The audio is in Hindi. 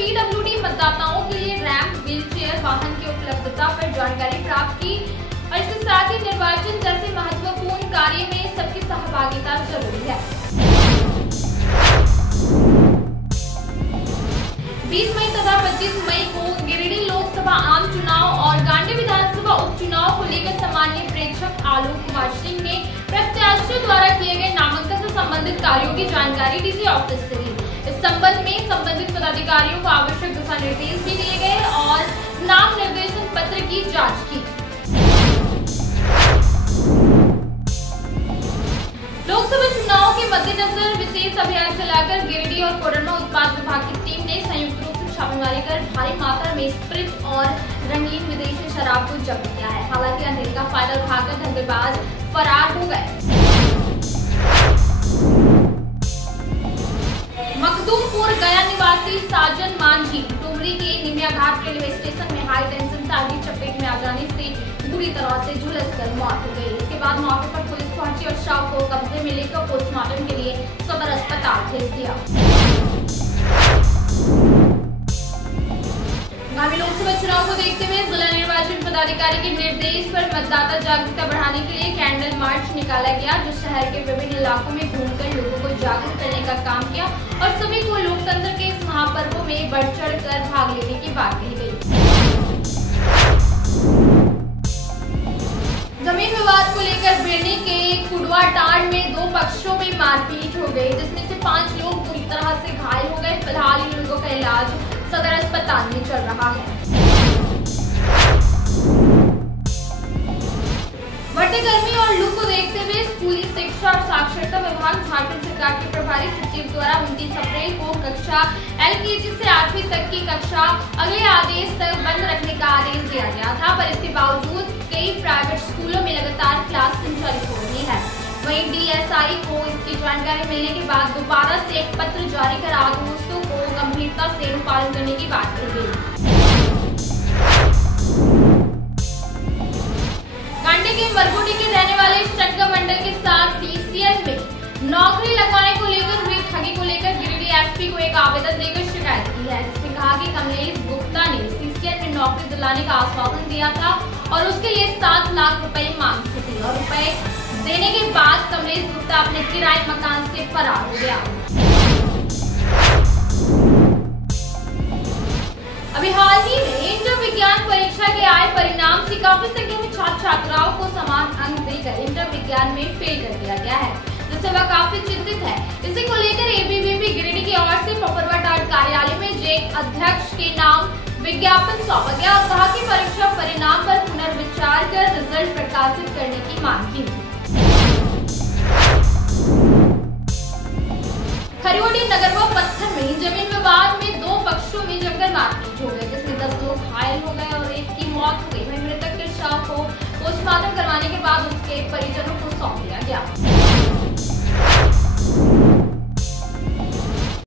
पीडब्ल्यूडी मतदाताओं के लिए रैंप, व्हीलचेयर वाहन की उपलब्धता पर जानकारी प्राप्त की और इसके साथ ही निर्वाचन जैसे महत्वपूर्ण कार्य में सबकी सहभागिता जरूरी है। 20 मई तथा 25 मई को गिरिडीह लोकसभा आम चुनाव और गांडी विधानसभा उपचुनाव को लेकर सामान्य प्रेक्षक आलोक कुमार सिंह ने प्रत्याशियों द्वारा किए गए नामांकन से संबंधित कार्यों की जानकारी डीसी ऑफिस से ली। इस संबंध में संबंधित पदाधिकारियों को आवश्यक दिशा निर्देश भी दिए गए और नाम निर्देशन पत्र की जाँच की। लोकसभा चुनाव के मद्देनजर विशेष अभियान चलाकर गिरिडीह और कोडरमा उत्पाद विभाग की टीम ने संयुक्त रूप से छापेमारी कर भारी मात्रा में स्प्रिट और रंगीन विदेशी शराब को जब्त किया है। हालांकि अंधेरे का फायदा उठाकर धंधेबाज फरार हो गए। मखदूमपुर गया निवासी साजन मांझी डुमरी के निमिया घाट रेलवे स्टेशन में हाई टेंशन तार की चपेट में आ जाने से बुरी तरह से झुलसकर मौत हो गई। इसके बाद मौके पर पुलिस पहुंची और शव को कब्जे में लेकर पोस्टमार्टम के लिए सदर अस्पताल भेज दिया। आगामी लोकसभा चुनाव को देखते हुए जिला निर्वाचन पदाधिकारी के निर्देश पर मतदाता जागरूकता बढ़ाने के लिए कैंडल मार्च निकाला गया, जो शहर के विभिन्न इलाकों में घूमकर लोगों को जागरूक करने का काम किया और सभी को लोकतंत्र के इस महापर्व में बढ़ चढ़ कर भाग लेने की बात कही गई। जमीन विवाद को लेकर बिरनी के कुडवाटांड में दो पक्षों में मारपीट हो गई, जिसमें से 5 लोग बुरी तरह से घायल हो गए। फिलहाल इन लोगों का इलाज सदर अस्पताल में चल रहा है। बढ़ती गर्मी और लू को देखते हुए स्कूली शिक्षा और साक्षरता विभाग झारखंड सरकार के प्रभारी सचिव द्वारा 29 अप्रैल को कक्षा LKG से 8वीं तक की कक्षा अगले आदेश तक बंद रखने का आदेश दिया गया था, पर इसके बावजूद कई प्राइवेट स्कूलों में लगातार क्लास संचालित हो रही है। वहीं DSI को इसकी जानकारी मिलने के बाद दोबारा से एक पत्र जारी कर आदेशों को गंभीरता से अनुपालन करने की बात कही गई। गांडी के मरगुडी के रहने वाले शंकर मंडल के साथ CCL में नौकरी लगवाने को लेकर हुई ठगी को लेकर गिरिडीह SP को एक आवेदन देकर शिकायत की है, जिसमें कहा कि कमलेश गुप्ता ने CCL में नौकरी दिलाने का आश्वासन दिया था और उसके लिए 7 लाख रुपए मांगी थी और रुपए देने के बाद कमलेश गुप्ता अपने किराए मकान से फरार हो गया। अभी हाल ही में इंटर विज्ञान परीक्षा के आए परिणाम से काफी संख्या में छात्र छात्राओं को समान अंक देकर इंटर विज्ञान में फेल कर दिया गया है, जिससे वह काफी चिंतित है। इसी को लेकर ABVP गिरिडीह की ओर से पपरवाटांड कार्यालय में JEC अध्यक्ष के नाम विज्ञापन सौंपा गया और कहा कि परीक्षा परिणाम पर पुनर्विचार कर रिजल्ट प्रकाशित करने की मांग की। खरिवोडी नगर व पत्थर में जमीन विवाद में 2 पक्षों में जमकर मारपीट हो गई, जिसमें 10 लोग घायल हो गए और एक की मौत हो गई। वहीं मृतक के शव को पोस्टमार्टम करवाने के बाद उसके परिजनों को सौंप दिया गया।